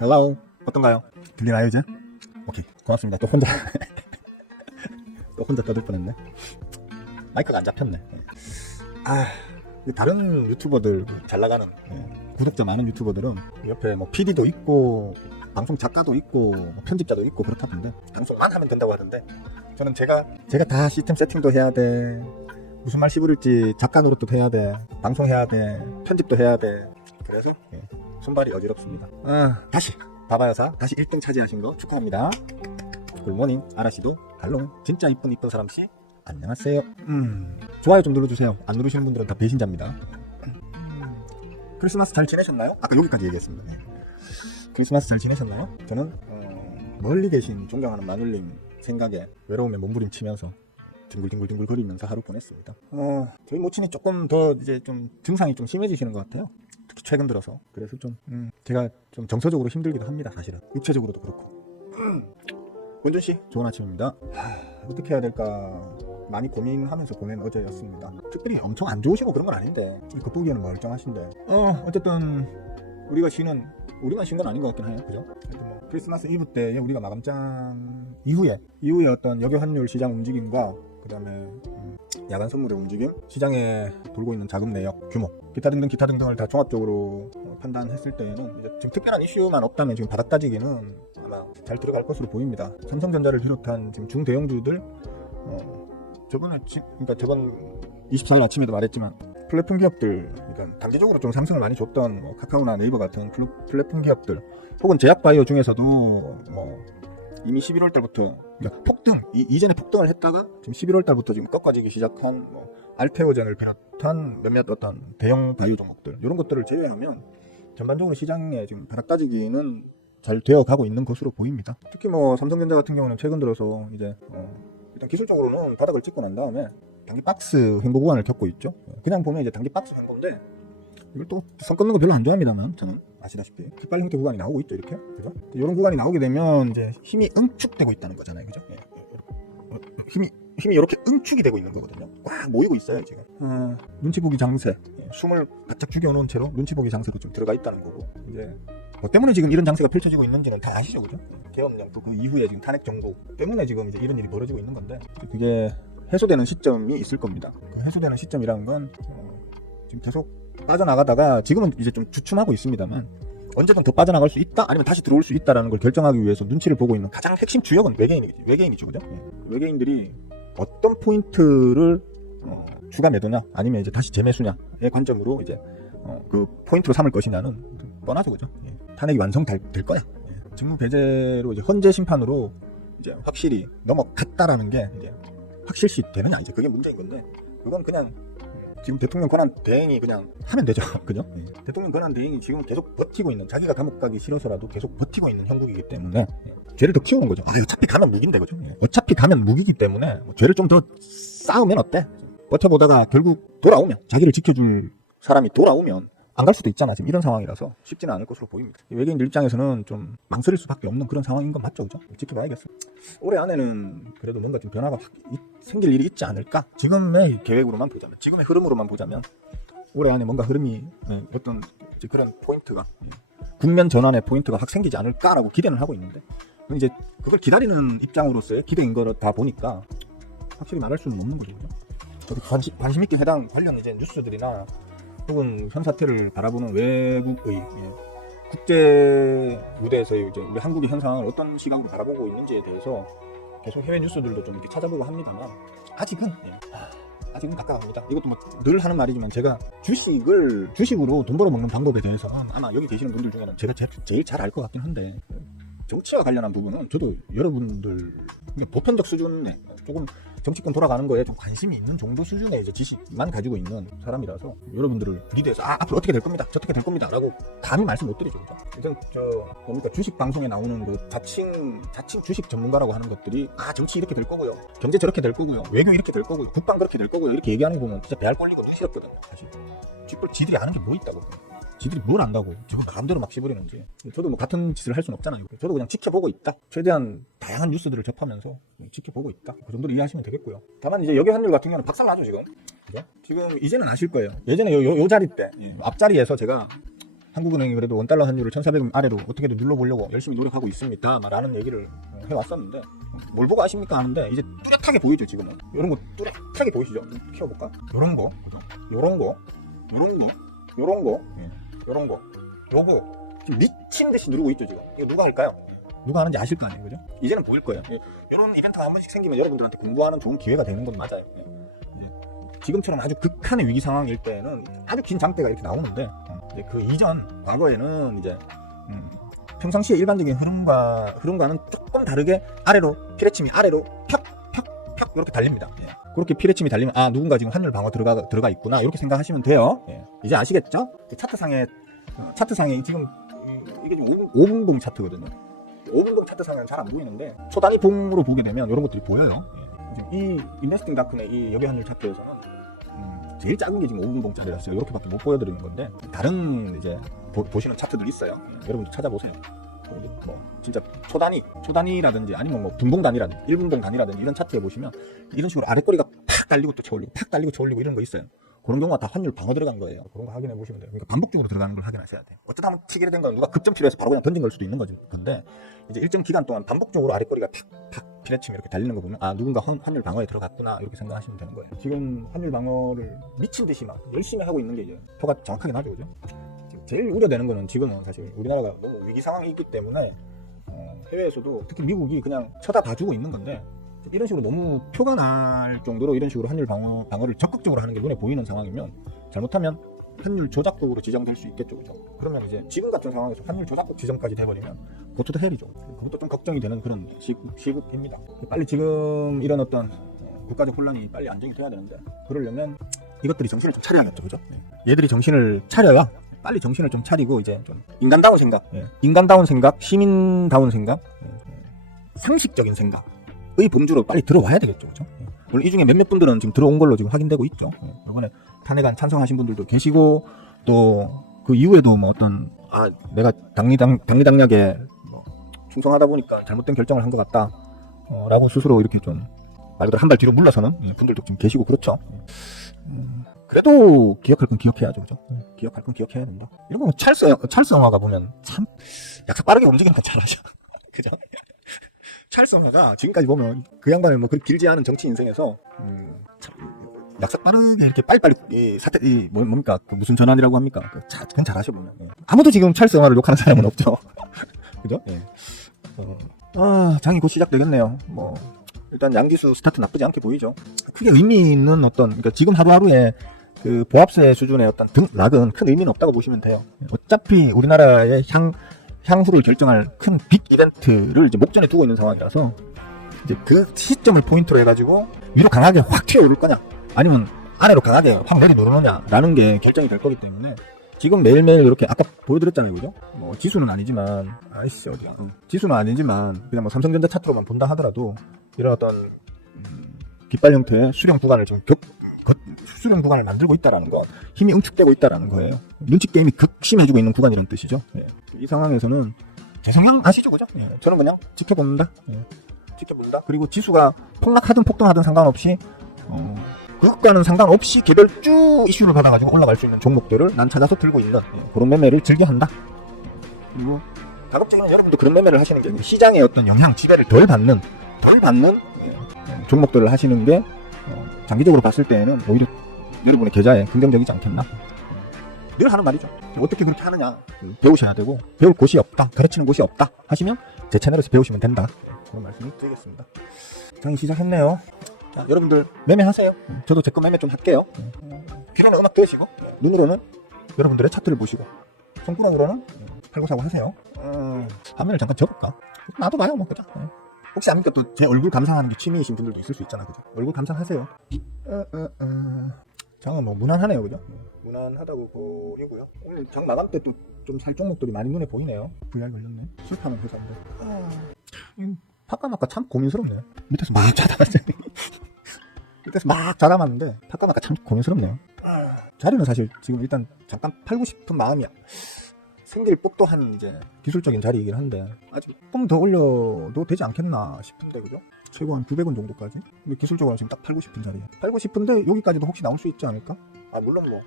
Hello. 어떤가요? 들리나요 이제? 오케이, 고맙습니다. 또 혼자 또 혼자 떠들 뻔했네. 마이크가 안 잡혔네. 다른 유튜버들, 잘 나가는 구독자 많은 유튜버들은 옆에 뭐 PD도 있고 방송 작가도 있고 뭐 편집자도 있고 그렇다던데, 방송만 하면 된다고 하던데, 저는 제가 다 시스템 세팅도 해야 돼, 무슨 말 씹을지 작가 노릇도 해야 돼, 방송해야 돼, 편집도 해야 돼. 그래서 손발이 어지럽습니다. 다시 바바여사 다시 1등 차지하신 거 축하합니다. 굿모닝 아라씨도 갈롱 진짜 이쁜 사람씨 안녕하세요. 좋아요 좀 눌러주세요. 안 누르시는 분들은 다 배신자입니다. 크리스마스 잘 지내셨나요? 아까 여기까지 얘기했습니다. 크리스마스 잘 지내셨나요? 저는 멀리 계신 존경하는 마눌님 생각에 외로움에 몸부림치면서 뒹굴뒹굴 거리면서 하루 보냈습니다. 저희 모친이 조금 더 이제 좀 증상이 좀 심해지시는 것 같아요. 특히 최근 들어서. 그래서 좀 제가 좀 정서적으로 힘들기도 합니다. 사실은 육체적으로도 그렇고. 원준씨 좋은 아침입니다. 어떻게 해야 될까 많이 고민하면서 보낸 어제였습니다. 특별히 엄청 안 좋으시고 그런 건 아닌데 겉보기에는 멀쩡하신데 어쨌든 우리만 쉰 건 아닌 것 같긴 해요. 그죠? 크리스마스 이브 때 우리가 마감장 이후에 어떤 역외 환율 시장 움직임과 그 다음에 야간 선물의 움직임, 시장에 돌고 있는 자금 내역 규모, 기타 등등을 다 종합적으로 판단했을 때에는 이제 지금 특별한 이슈만 없다면 지금 바닥 따지기는 아마 잘 들어갈 것으로 보입니다. 삼성전자를 비롯한 지금 중대형주들, 저번 24일 아침에도 말했지만 플랫폼 기업들, 그러니까 단기적으로 좀 상승을 많이 줬던 뭐 카카오나 네이버 같은 플랫폼 기업들, 혹은 제약바이오 중에서도 뭐 이미 11월 달부터, 그러니까 폭등, 이전에 폭등을 했다가 지금 11월 달부터 지금 꺾어지기 시작한 뭐 알테오젠을 비롯한 몇몇 어떤 대형 바이오 종목들, 이런 것들을 제외하면 전반적으로 시장에 지금 바닥 따지기는 잘 되어 가고 있는 것으로 보입니다. 특히 뭐 삼성전자 같은 경우는 최근 들어서 이제 일단 기술적으로는 바닥을 찍고 난 다음에 단기 박스 횡보 구간을 겪고 있죠. 그냥 보면 이제 단기 박스 횡보인데, 이걸 또 선 끊는 거 별로 안 좋아합니다만 저는 아시다시피 깃발 형태 구간이 나오고 있죠. 이렇게, 그죠? 이런 구간이 나오게 되면 이제 힘이 응축되고 있다는 거잖아요. 그죠? 힘이 이렇게 응축이 되고 있는 거거든요. 꽉 모이고 있어요 지금. 눈치 보기 장세, 숨을 바짝 죽여놓은 채로 눈치 보기 장세로 좀 들어가 있다는 거고, 이제 뭐 때문에 지금 이런 장세가 펼쳐지고 있는지는 다 아시죠, 그죠? 계엄령 그 이후에 지금 탄핵 정부 때문에 지금 이제 이런 일이 벌어지고 있는 건데, 그게 해소되는 시점이 있을 겁니다. 그 해소되는 시점이라는 건 지금 계속 빠져나가다가 지금은 이제 좀 주춤하고 있습니다만 언제든 더 빠져나갈 수 있다, 아니면 다시 들어올 수 있다라는 걸 결정하기 위해서 눈치를 보고 있는 가장 핵심 주역은 외계인이죠, 그죠? 외계인들이 어떤 포인트를 추가 매도냐, 아니면 이제 다시 재매수냐의 관점으로 이제 그 포인트로 삼을 것이냐는 뻔하죠, 그죠? 탄핵이 완성될 거야. 직무 배제로 이제 헌재 심판으로 이제 확실히 넘어갔다라는 게 이제 확실시 되느냐, 이제 그게 문제인 건데, 그건 그냥 지금 대통령 권한 대행이 그냥 하면 되죠. 그죠? 대통령 권한 대행이 지금 계속 버티고 있는, 자기가 감옥 가기 싫어서라도 계속 버티고 있는 형국이기 때문에 죄를 더 키우는 거죠. 어차피 가면 무기인데, 그죠? 어차피 가면 무기이기 때문에 뭐 죄를 좀 더 쌓으면 어때? 버텨보다가 결국 돌아오면, 자기를 지켜줄 사람이 돌아오면 안 갈 수도 있잖아. 지금 이런 상황이라서 쉽지는 않을 것으로 보입니다. 외계인들 입장에서는 좀 망설일 수밖에 없는 그런 상황인 건 맞죠, 그죠? 지켜봐야겠어. 올해 안에는 그래도 뭔가 좀 변화가 생길 일이 있지 않을까? 지금의 계획으로만 보자면, 지금의 흐름으로만 보자면 올해 안에 뭔가 흐름이, 어떤 그런 포인트가, 국면 전환의 포인트가 확 생기지 않을까라고 기대는 하고 있는데, 이제 그걸 기다리는 입장으로서의 기대인 거다 보니까 확실히 말할 수는 없는 거죠, 그죠? 관심 있게 해당 관련 이제 뉴스들이나 혹은 현 사태를 바라보는 외국의 국제 무대에서의 이제 우리 한국의 현 상황을 어떤 시각으로 바라보고 있는지에 대해서 계속 해외 뉴스들도 좀 이렇게 찾아보고 합니다만, 아직은 가까워합니다. 이것도 뭐 늘 하는 말이지만, 제가 주식으로 돈 벌어먹는 방법에 대해서는 아마 여기 계시는 분들 중에는 제가 제일 잘 알 것 같긴 한데, 정치와 관련한 부분은 저도 여러분들 보편적 수준에 조금 정치권 돌아가는 거에 좀 관심이 있는 정도 수준의 이제 지식만 가지고 있는 사람이라서, 여러분들을 리드해서 앞으로 어떻게 될 겁니다, 저떻게 될 겁니다 라고 감히 말씀 못 드리죠. 일단 주식 방송에 나오는 그 자칭 주식 전문가라고 하는 것들이 정치 이렇게 될 거고요, 경제 저렇게 될 거고요, 외교 이렇게 될 거고요, 국방 그렇게 될 거고요, 이렇게 얘기하는 거 보면 진짜 배알 꼴리고 눈시렵거든요. 사실 지들이 아는 게 뭐 있다고, 지들이 뭘 안다고 저거 마음대로 막 씹으려는지. 저도 뭐 같은 짓을 할 수는 없잖아요. 저도 그냥 지켜보고 있다, 최대한 다양한 뉴스들을 접하면서 지켜보고 있다, 그 정도로 이해하시면 되겠고요. 다만 이제 역외 환율 같은 경우는 박살나죠 지금. 그죠? 지금 이제는 아실 거예요. 예전에 요 자리 때, 앞자리에서 제가 한국은행이 그래도 원달러 환율을 1,400원 아래로 어떻게든 눌러보려고 열심히 노력하고 있습니다 라는 얘기를 해왔었는데 뭘 보고 아십니까 하는데 이제 뚜렷하게 보이죠. 지금은 이런 거 뚜렷하게 보이시죠? 키워볼까? 요런 거 그죠? 요런 거 요거 지금 미친 듯이 누르고 있죠. 지금 이거 누가 할까요? 누가 하는지 아실 거 아니에요, 그죠? 이제는 보일 거예요. 이런 이벤트가 한 번씩 생기면 여러분들한테 공부하는 좋은 기회가 되는 건 맞아요. 지금처럼 아주 극한의 위기 상황일 때는 아주 긴 장대가 이렇게 나오는데 이제 그 이전 과거에는 이제 평상시에 일반적인 흐름과는 조금 다르게 아래로 피레침이 아래로 팍 이렇게 달립니다. 그렇게 피레침이 달리면 아 누군가 지금 환율 방어 들어가 있구나 이렇게 생각하시면 돼요. 이제 아시겠죠? 차트상에 지금 이게 지금 5분봉 차트거든요. 5분봉 차트상에는 잘 안 보이는데 초단위 봉으로 보게 되면 이런 것들이 보여요. 이 인베스팅닷컴의 이 여기환율 차트에서는 제일 작은 게 지금 5분봉짜리라서 이렇게밖에 못 보여드리는 건데 다른 이제 보시는 차트들 있어요. 여러분들 찾아보세요. 뭐 진짜 초단위라든지 아니면 뭐 분봉 단위라든지 1분봉 단위라든지 이런 차트에 보시면 이런 식으로 아랫꼬리가 팍 달리고 또 쳐올리고 팍 달리고 쳐올리고 이런 거 있어요. 그런 경우가 다 환율 방어 들어간 거예요. 그런 거 확인해 보시면 돼요. 그러니까 반복적으로 들어가는 걸 확인하셔야 돼요. 어쩌다 한번 튀기게 된 건 누가 급점치로 해서 바로 그냥 던진 걸 수도 있는 거지. 근데 이제 일정 기간 동안 반복적으로 아랫꼬리가 팍 피레침이 이렇게 달리는 거 보면 아 누군가 환율 방어에 들어갔구나 이렇게 생각하시면 되는 거예요. 지금 환율 방어를 미친 듯이 막 열심히 하고 있는 게 이제 표가 정확하게 나죠, 그죠? 제일 우려되는 거는 지금은 사실 우리나라가 너무 위기 상황이 있기 때문에 해외에서도 특히 미국이 그냥 쳐다봐주고 있는 건데 이런 식으로 너무 표가 날 정도로 이런 식으로 환율 방어를 적극적으로 하는 게 눈에 보이는 상황이면 잘못하면 환율 조작국으로 지정될 수 있겠죠, 그죠? 그러면 이제 지금 같은 상황에서 환율 조작국 지정까지 돼버리면 그것도 헬이죠. 그것도 좀 걱정이 되는 그런 시국입니다. 빨리 지금 이런 어떤 국가적 혼란이 빨리 안정이 돼야 되는데 그러려면 이것들이 정신을 좀 차려야겠죠, 그죠? 얘들이 정신을 차려야 빨리 정신을 좀 차리고 이제 좀 인간다운 생각, 시민다운 생각, 상식적인 생각의 범주로 빨리 들어와야 되겠죠, 그죠? 물론 이 중에 몇몇 분들은 지금 들어온 걸로 지금 확인되고 있죠. 이번에 탄핵안 찬성하신 분들도 계시고 또 그 이후에도 뭐 어떤 내가 당리당략에 뭐 충성하다 보니까 잘못된 결정을 한 것 같다 라고 스스로 이렇게 좀 말 그대로 한 발 뒤로 물러서는 분들도 좀 계시고 그렇죠. 그래도 기억할 건 기억해야죠, 그죠? 기억할 건 기억해야 된다. 이런 거 찰스 영화가 보면 참 약간 빠르게 움직이는 건 잘하죠. 그죠? 찰스 영화가 지금까지 보면 그 양반의 뭐 그렇게 길지 않은 정치 인생에서 참 약삭 빠르게 이렇게 빨리빨리 뭡니까? 그 무슨 전환이라고 합니까? 그건 잘하셔 보면. 아무도 지금 찰스 영화를 욕하는 사람은 없죠. 그죠? 장이 곧 시작되겠네요. 뭐 일단 양지수 스타트 나쁘지 않게 보이죠. 크게 의미 있는 어떤 그러니까 지금 하루하루에 그 보합세 수준의 어떤 등락은 큰 의미는 없다고 보시면 돼요. 어차피 우리나라의 향후를 결정할 큰 빅 이벤트를 이제 목전에 두고 있는 상황이라서 이제 그 시점을 포인트로 해가지고 위로 강하게 확 튀어오를 거냐 아니면 아래로 강하게 확 내려놓느냐라는 게 결정이 될 거기 때문에 지금 매일매일 이렇게 아까 보여드렸잖아요, 그죠? 뭐 지수는 아니지만 지수는 아니지만 그냥 뭐 삼성전자 차트로만 본다 하더라도 이런 어떤 깃발 형태의 수렴 구간을 좀 수렴 구간을 만들고 있다라는 거, 힘이 응축되고 있다라는 거예요. 눈치 게임이 극심해지고 있는 구간이라는 뜻이죠. 이 상황에서는 제 성향 아시죠, 그죠? 저는 그냥 지켜본다. 지켜본다. 그리고 지수가 폭락하든 폭등하든 상관없이 그것과는 상관없이 개별주 이슈를 받아가지고 올라갈 수 있는 종목들을 난 찾아서 들고 있는 그런 매매를 즐겨한다. 그리고 가급적이면 여러분도 그런 매매를 하시는 게 시장의 어떤 영향, 지배를 덜 받는 종목들을 하시는 게 장기적으로 봤을 때에는 오히려 여러분의 계좌에 긍정적이지 않겠나. 늘 하는 말이죠. 어떻게 그렇게 하느냐. 배우셔야 되고 배울 곳이 없다, 가르치는 곳이 없다 하시면 제 채널에서 배우시면 된다. 그런 말씀을 드리겠습니다. 장이 시작했네요. 자, 여러분들 매매하세요. 저도 제 거 매매 좀 할게요. 귀로는 음악 들으시고 눈으로는 여러분들의 차트를 보시고 손가락으로는 팔고 사고 하세요. 화면을 잠깐 접을까? 놔둬봐요, 뭐 그죠? 혹시 압니까? 또 제 얼굴 감상하는 게 취미이신 분들도 있을 수 있잖아, 그죠? 얼굴 감상하세요. 장은 뭐 무난하네요, 그죠? 무난하다고 보이고요. 오늘 장 마감 때 또 좀 살 종목들이 많이 눈에 보이네요. VR 걸렸네. 실패하는 회사인데. 파까마까 참 고민스럽네요. 밑에서 막 자담았는데 파까마까 참 고민스럽네요. 자리는 사실 지금 일단 잠깐 팔고 싶은 마음이 생길 법도 한 이제 기술적인 자리이긴 한데 아직 조금 더 올려도 되지 않겠나 싶은데, 그죠? 최고 한 900원 정도까지. 근데 기술적으로 지금 딱 팔고 싶은 자리에 팔고 싶은데 여기까지도 혹시 나올 수 있지 않을까? 물론 뭐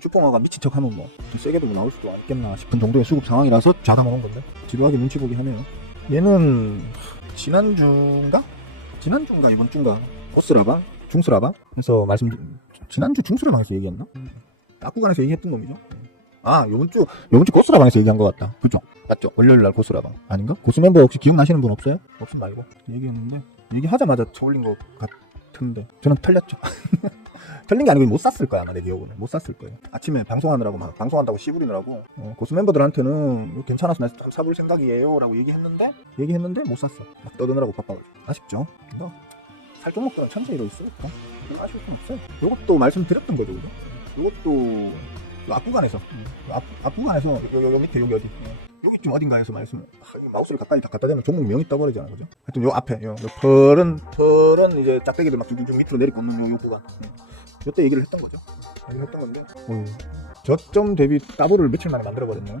쭈뽕아가 미친 척하면 뭐 더 세게도 뭐 나올 수도 있겠나 싶은 정도의 수급 상황이라서 자담하는 건데 지루하게 눈치 보기 하네요. 얘는 지난주인가 이번 주인가 고스라방 중스라방 해서 지난주 중스라방에서 얘기했나? 딱구간에서 얘기했던 놈이죠. 아 요번 주 고스라방에서 얘기한 것 같다. 그죠? 맞죠? 월요일날 고스라방 아닌가? 고스 멤버 혹시 기억나시는 분 없어요? 없음 말고 얘기했는데 얘기하자마자 쳐올린 것 같은데 저는 털렸죠. 털린 게 아니고 못 샀을 거야 아마 내 기억으로는 못 샀을 거예요. 아침에 방송하느라고 막 방송한다고 씨부리느라고 고스 멤버들한테는 괜찮아서 나 좀 사볼 생각이에요 라고 얘기했는데 못 샀어. 막 떠드느라고 바빠가지고 아쉽죠. 이거 살 종목들은 천천히로 있으니까 아쉬울 건 없어요. 요것도 말씀드렸던 거죠. 그죠? 요것도 앞구간에서 요 밑에 여기 어디 여기쯤 어딘가에서 마우스를 가까이 다 갖다 대면 종목명이 떠버리잖아. 그죠? 하여튼 요 앞에 요 펄은 이제 짝대기들 막 쭉쭉 밑으로 내리꽂는 요 구간 요때 얘기를 했던 거죠. 얘기를 했던 건데 저점 대비 따블을 며칠 만에 만들어버렸네요.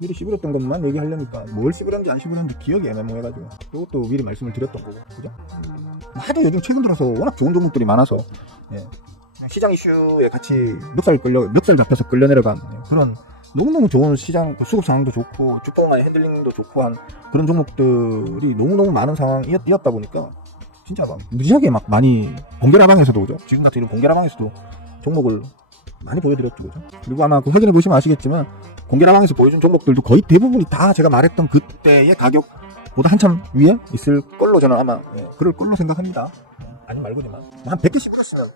미리 씹으렸던 것만 얘기하려니까 뭘 씹으렸는지 안 씹으렸는지 기억이 애매모해가지고 그것도 미리 말씀을 드렸던 거고. 그죠? 하도 요즘 최근 들어서 워낙 좋은 종목들이 많아서 시장 이슈에 같이 멱살 잡혀서 끌려내려간 그런 너무너무 좋은 시장 수급 상황도 좋고 주폭만의 핸들링도 좋고 한 그런 종목들이 너무너무 많은 상황이었다 보니까 진짜 막 무지하게 막 많이 공개라방에서도 그죠? 지금 같은 이런 공개라방에서도 종목을 많이 보여드렸죠. 그죠? 그리고 아마 그 확인해 보시면 아시겠지만 공개라방에서 보여준 종목들도 거의 대부분이 다 제가 말했던 그때의 가격보다 한참 위에 있을 걸로 저는 아마 그럴 걸로 생각합니다. 아니 말고지만 한 100개씩 물었으면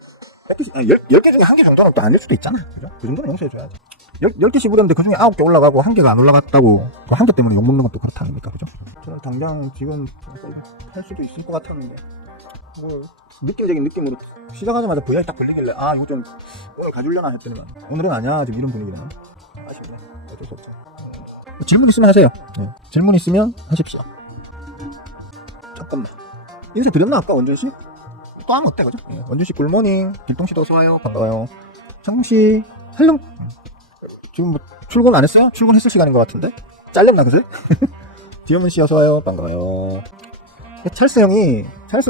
10개 중에 1개 정도는 또 아닐 수도 있잖아. 그죠? 그 정도는 용서해줘야지. 10개씩 물었는데 그 중에 9개 올라가고 1개가 안 올라갔다고 그 1개 때문에 욕먹는 것도 그렇다 아닙니까? 그죠? 저는 당장 지금 할 수도 있을 것 같았는데 느낌적인 느낌으로 시작하자마자 VR 딱 걸리길래 이거 좀 오늘 가주려나 했더니 오늘은 아니야 지금 이런 분위기네. 아쉽네. 어쩔 수 없죠. 질문 있으면 하세요. 질문 있으면 하십시오. 잠깐만 인사 드렸나 아까 원준씨? 또 하면 어때 그죠? 원준씨 굿모닝. 길동씨도 어서와요. 반가워요. 창씨 헬롱. 지금 뭐 출근 안 했어요? 출근했을 시간인 것 같은데? 잘렸나 그새? 디오문씨 어서와요. 반가워요. 찰스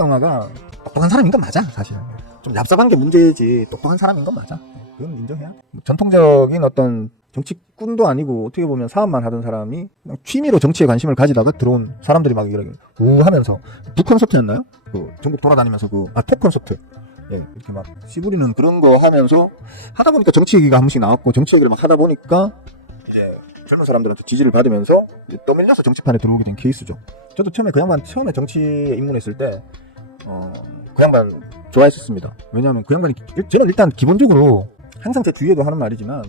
형아가 똑똑한 사람인 건 맞아. 사실 좀 얍삽한 게 문제지 똑똑한 사람인 건 맞아. 그건 인정해야 돼. 전통적인 어떤 정치꾼도 아니고 어떻게 보면 사업만 하던 사람이 그냥 취미로 정치에 관심을 가지다가 들어온 사람들이 막 이렇게 하면서 북콘서트였나요? 전국 돌아다니면서 톡콘서트 이렇게 막 씨부리는 그런 거 하면서 하다 보니까 정치 얘기가 한 번씩 나왔고 정치 얘기를 막 하다 보니까 이제 젊은 사람들한테 지지를 받으면서 떠밀려서 정치판에 들어오게 된 케이스죠. 저도 처음에 처음에 정치에 입문했을 때 그 양반 좋아했었습니다. 왜냐하면 그 양반이 저는 일단 기본적으로 항상 제 주위에도 하는 말이지만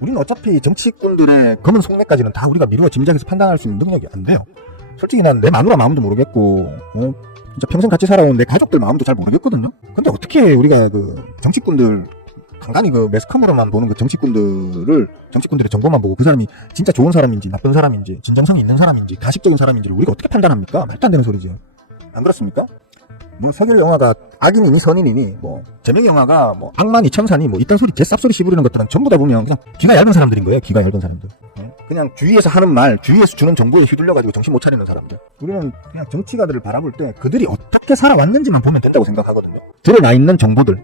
우리는 어차피 정치꾼들의 검은 속내까지는 다 우리가 미루어 짐작해서 판단할 수 있는 능력이 안 돼요. 솔직히 난 내 마누라 마음도 모르겠고 진짜 평생 같이 살아온 내 가족들 마음도 잘 모르겠거든요. 근데 어떻게 우리가 그 정치꾼들 간간히 그 매스컴으로만 보는 그 정치꾼들의 정보만 보고 그 사람이 진짜 좋은 사람인지 나쁜 사람인지 진정성이 있는 사람인지 가식적인 사람인지를 우리가 어떻게 판단합니까? 말도 안 되는 소리지. 안 그렇습니까? 뭐 서길 영화가 악인이니 선인이니 뭐 재명이 영화가 뭐 악마니 천사니 뭐 이딴 소리 개쌉소리 씹으리는 것들은 전부 다 보면 그냥 귀가 얇은 사람들인 거예요. 귀가 얇은 사람들. 그냥 주위에서 하는 말, 주위에서 주는 정보에 휘둘려가지고 정신 못 차리는 사람들. 우리는 그냥 정치가들을 바라볼 때 그들이 어떻게 살아왔는지만 보면 된다고 생각하거든요. 드러나 있는 정보들.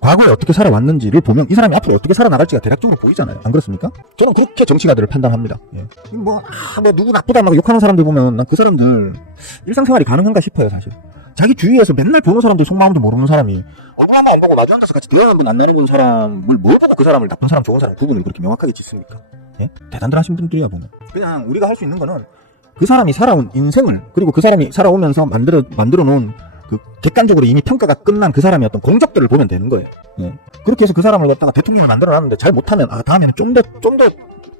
과거에 어떻게 살아왔는지를 보면 이 사람이 앞으로 어떻게 살아나갈지가 대략적으로 보이잖아요. 안 그렇습니까? 저는 그렇게 정치가들을 판단합니다. 뭐 누구 나쁘다 막 욕하는 사람들 보면 난 그 사람들 일상생활이 가능한가 싶어요. 사실 자기 주위에서 맨날 보는 사람들 속마음도 모르는 사람이 얼굴 한번 안 보고 마주 앉아서 같이 대화 한번 안 나누는 사람을 뭘 보고 그 사람을 나쁜 사람 좋은 사람 구분을 그렇게 명확하게 짓습니까? 대단들 하신 분들이야 보면. 그냥 우리가 할 수 있는 거는 그 사람이 살아온 인생을 그리고 그 사람이 살아오면서 만들어 놓은 그 객관적으로 이미 평가가 끝난 그 사람의 어떤 공적들을 보면 되는 거예요. 그렇게 해서 그 사람을 갖다가 대통령을 만들어 놨는데 잘 못하면 다음에는 좀 더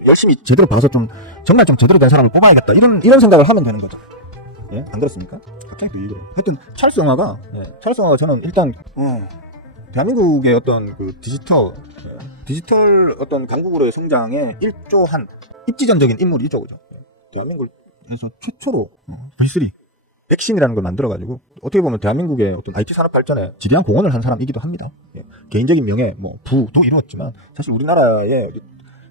열심히 제대로 봐서 정말 좀 제대로 된 사람을 뽑아야겠다 이런 생각을 하면 되는 거죠. 안 그렇습니까? 갑자기 또 이거로. 하여튼 찰스 영화가 저는 일단 대한민국의 어떤 그 디지털 어떤 강국으로의 성장에 일조한 입지전적인 인물이죠, 그죠? 대한민국에서 최초로 V3 백신이라는 걸 만들어가지고 어떻게 보면 대한민국의 어떤 IT 산업 발전에 지대한 공헌을 한 사람이기도 합니다. 개인적인 명예, 부도 이루었지만 사실 우리나라의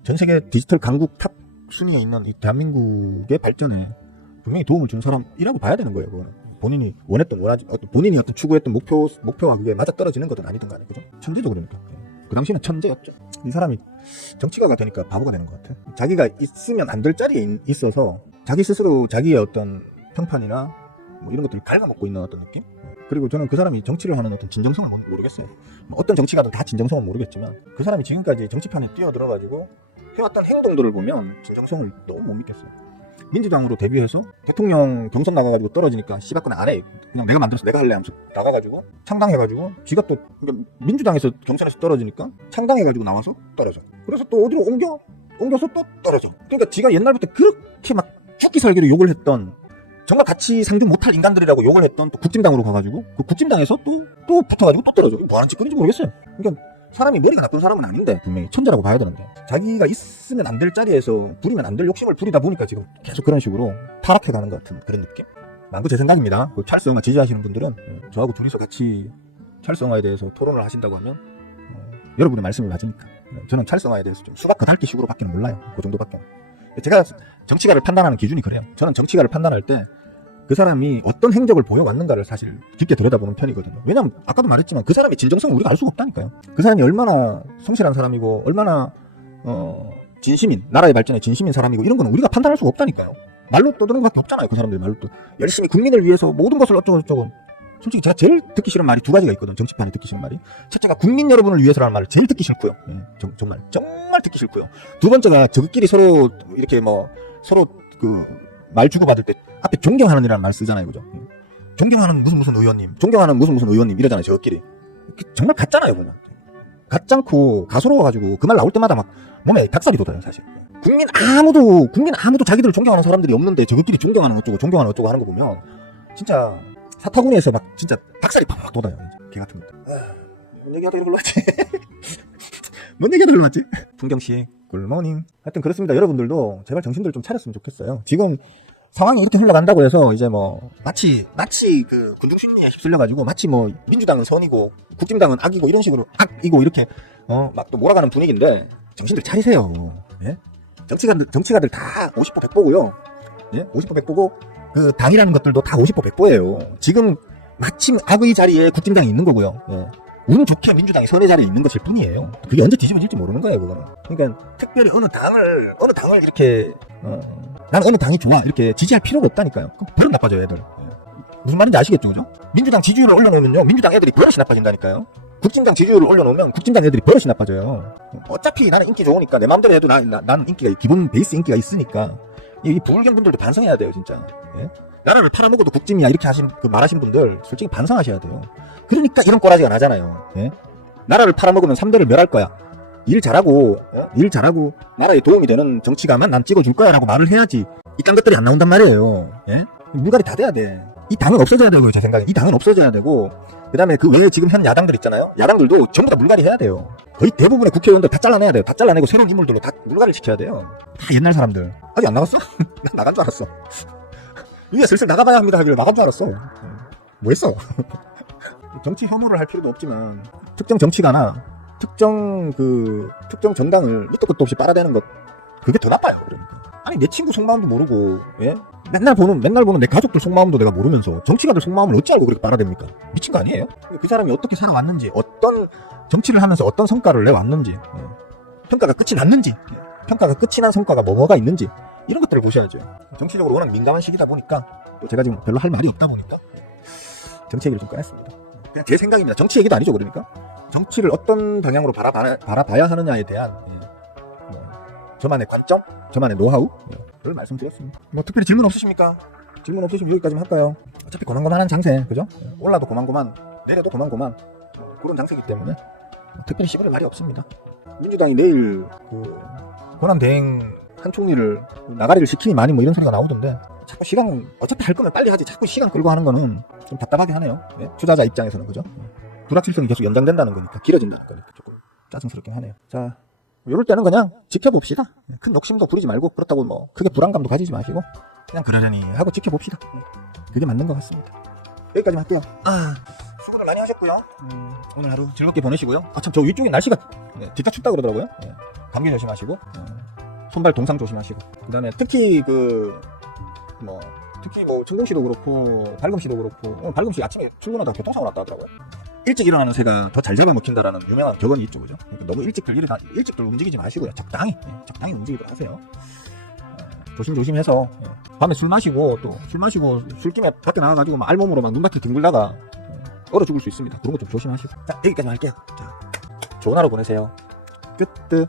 전 세계 디지털 강국 탑 순위에 있는 이 대한민국의 발전에 분명히 도움을 준 사람이라고 봐야 되는 거예요. 그거는. 본인이 본인이 추구했던 목표와 그게 맞아 떨어지는 것은 아니든 간에, 그죠? 천재죠, 그러니까. 그 당시에는 천재였죠. 이 사람이 정치가가 되니까 바보가 되는 것 같아. 자기가 있으면 안 될 자리에 있어서 자기 스스로 자기의 어떤 평판이나 뭐 이런 것들을 갉아먹고 있는 어떤 느낌? 그리고 저는 그 사람이 정치를 하는 어떤 진정성을 모르겠어요. 뭐 어떤 정치가든 다 진정성은 모르겠지만 그 사람이 지금까지 정치판에 뛰어들어가지고 해왔던 행동들을 보면 진정성을 너무 못 믿겠어요. 민주당으로 데뷔해서 대통령 경선 나가가지고 떨어지니까 씨발건 안 해. 그냥 내가 만들어서 내가 할래 하면서 나가가지고 창당해가지고 지가 또 그러니까 민주당에서 경선에서 떨어지니까 창당해가지고 나와서 떨어져. 그래서 또 어디로 옮겨서 또 떨어져. 그러니까 지가 옛날부터 그렇게 막 죽기 살기로 욕을 했던 정말 같이 상종 못할 인간들이라고 욕을 했던 또 국진당으로 가가지고 그 국진당에서 또 붙어가지고 또 떨어져. 뭐 하는 짓거리인지 모르겠어요. 그러니까 사람이 머리가 나쁜 사람은 아닌데 분명히 천재라고 봐야 되는데 자기가 있으면 안 될 자리에서 부리면 안 될 욕심을 부리다 보니까 지금 계속 그런 식으로 타락해가는 것 같은 그런 느낌? 만구 제 생각입니다. 그 찰스 영화 지지하시는 분들은 저하고 둘이서 같이 찰스 영화에 대해서 토론을 하신다고 하면 여러분의 말씀이 맞으니까 저는 찰스 영화에 대해서 좀 수박 거달기 식으로 밖에는 몰라요. 그 정도밖에. 제가 정치가를 판단하는 기준이 그래요. 저는 정치가를 판단할 때 그 사람이 어떤 행적을 보여왔는가를 사실 깊게 들여다보는 편이거든요. 왜냐면 아까도 말했지만 그 사람의 진정성을 우리가 알 수가 없다니까요. 그 사람이 얼마나 성실한 사람이고 얼마나 진심인 나라의 발전에 진심인 사람이고 이런 거는 우리가 판단할 수가 없다니까요. 말로 떠드는 것밖에 없잖아요. 그 사람들 말로 또 열심히 국민을 위해서 모든 것을 어쩌고저쩌고. 솔직히 제가 제일 듣기 싫은 말이 두 가지가 있거든. 정치판이 듣기 싫은 말이. 첫째가 국민 여러분을 위해서라는 말을 제일 듣기 싫고요. 정말 듣기 싫고요. 두 번째가 저끼리 서로 이렇게 서로 그 말 주고받을 때 앞에 존경하는이라는 말 쓰잖아요. 그죠? 존경하는 무슨 의원님, 존경하는 무슨 의원님 이러잖아요. 저끼리. 정말 같잖아요. 그냥. 같잖고 가소로워가지고 그 말 나올 때마다 막 몸에 닭살이 돋아요. 사실. 국민 아무도 자기들을 존경하는 사람들이 없는데 저끼리 존경하는 어쩌고 하는 거 보면 진짜 사타구니에서 막 진짜 닭살이 팍팍 돋아요. 개 같은 거. 뭔 얘기하다 이러고 왔지? 뭔 얘기하다 이러고 왔지? 풍경씨 굿모닝. 하여튼 그렇습니다. 여러분들도 제발 정신들 좀 차렸으면 좋겠어요. 지금 상황이 이렇게 흘러간다고 해서 이제 마치 그 군중심리에 휩쓸려가지고 마치 민주당은 선이고 국진당은 악이고 이런 식으로 악이고 이렇게 막 또 몰아가는 분위기인데 정신들 차리세요. 예? 정치가들 다 50% 100%고요. 예? 50% 100%고 그 당이라는 것들도 다 50% 100%예요. 지금 마침 악의 자리에 국진당이 있는 거고요. 예. 운 좋게 민주당이 선의 자리에 있는 것일 뿐이에요. 그게 언제 뒤집어질지 모르는 거예요, 그거는. 그러니까 특별히 어느 당을 이렇게 난 어느 당이 좋아 이렇게 지지할 필요가 없다니까요. 버릇 나빠져요, 애들. 무슨 말인지 아시겠죠, 그죠? 민주당 지지율을 올려놓으면요, 민주당 애들이 버릇이 나빠진다니까요. 국진당 지지율을 올려놓으면 국진당 애들이 버릇이 나빠져요. 어차피 나는 인기 좋으니까 내 마음대로 해도 나는 인기가 기본 베이스 인기가 있으니까 이 부울경 분들도 반성해야 돼요, 진짜. 예? 나라를 팔아먹어도 국짐이야 이렇게 말하신 분들 솔직히 반성하셔야 돼요. 그러니까 이런 꼬라지가 나잖아요. 예? 나라를 팔아먹으면 3대를 멸할 거야. 일 잘하고 나라에 도움이 되는 정치가만 난 찍어줄 거야 라고 말을 해야지 이딴 것들이 안 나온단 말이에요. 예? 물갈이 다 돼야 돼. 이 당은 없어져야 되고요. 제 생각에 이 당은 없어져야 되고 그 다음에 그 외에 지금 현 야당들 있잖아요. 야당들도 전부 다 물갈이 해야 돼요. 거의 대부분의 국회의원들 다 잘라내야 돼요. 다 잘라내고 새로운 인물들로 다 물갈이를 시켜야 돼요. 다 옛날 사람들. 아직 안 나갔어? 난 나간 줄 알았어. 이게 슬슬 나가봐야 합니다 하길래 나간 줄 알았어. 뭐 했어? 정치 혐오를 할 필요도 없지만 특정 정치가나 특정 정당을 밑도 끝도 없이 빨아대는 것 그게 더 나빠요. 그러니까. 아니 내 친구 속마음도 모르고 예? 맨날 보는 내 가족들 속마음도 내가 모르면서 정치가들 속마음을 어찌 알고 그렇게 빨아댑니까? 미친 거 아니에요? 그 사람이 어떻게 살아왔는지 어떤 정치를 하면서 어떤 성과를 내왔는지 평가가 끝이 났는지 평가가 끝이 난 성과가 뭐가 있는지 이런 것들을 보셔야죠. 정치적으로 워낙 민감한 시기다 보니까 또 제가 지금 별로 할 말이 없다 보니까 정치 얘기를 좀 꺼냈습니다. 그냥 제 생각입니다. 정치 얘기도 아니죠. 그러니까 정치를 어떤 방향으로 바라봐야 하느냐에 대한 저만의 관점, 저만의 노하우 그걸 말씀드렸습니다. 특별히 질문 없으십니까? 질문 없으시면 여기까지만 할까요? 어차피 고만고만한 장세, 그죠? 올라도 고만고만, 내려도 고만고만 그런 장세이기 때문에 특별히 씹을 말이 없습니다. 민주당이 내일 권한대행 한 총리를 나가리를 시키니 많이 이런 소리가 나오던데 자꾸 시간 어차피 할 거면 빨리 하지 자꾸 시간 끌고 하는 거는 좀 답답하게 하네요. 네? 투자자 입장에서는 그죠? 불확실성이 계속 연장된다는 거니까 길어진다는 거니까 조금 짜증스럽긴 하네요. 자, 이럴 때는 그냥 지켜봅시다. 큰 욕심도 부리지 말고 그렇다고 크게 불안감도 가지지 마시고 그냥 그러려니 하고 지켜봅시다. 그게 맞는 것 같습니다. 여기까지만 할게요. 수고들 많이 하셨고요. 오늘 하루 즐겁게 보내시고요. 참 저 위쪽에 날씨가 진짜 춥다 그러더라고요. 감기 조심하시고 손발 동상 조심하시고 그 다음에 특히 청동시도 그렇고 발금시도 그렇고 발금시 아침에 출근하다가 교통사고 났다 하더라고요. 일찍 일어나는 새가 더 잘 잡아먹힌다라는 유명한 격언이 있죠, 그죠? 그러니까 너무 일찍들 움직이지 마시고요. 적당히 움직이도록 하세요. 조심해서 밤에 술 마시고 술김에 밖에 나가가지고 막 알몸으로 막 눈밭에 뒹굴다가 얼어 죽을 수 있습니다. 그런 거 좀 조심하시고. 자, 여기까지 할게요. 자, 좋은 하루 보내세요. 끝.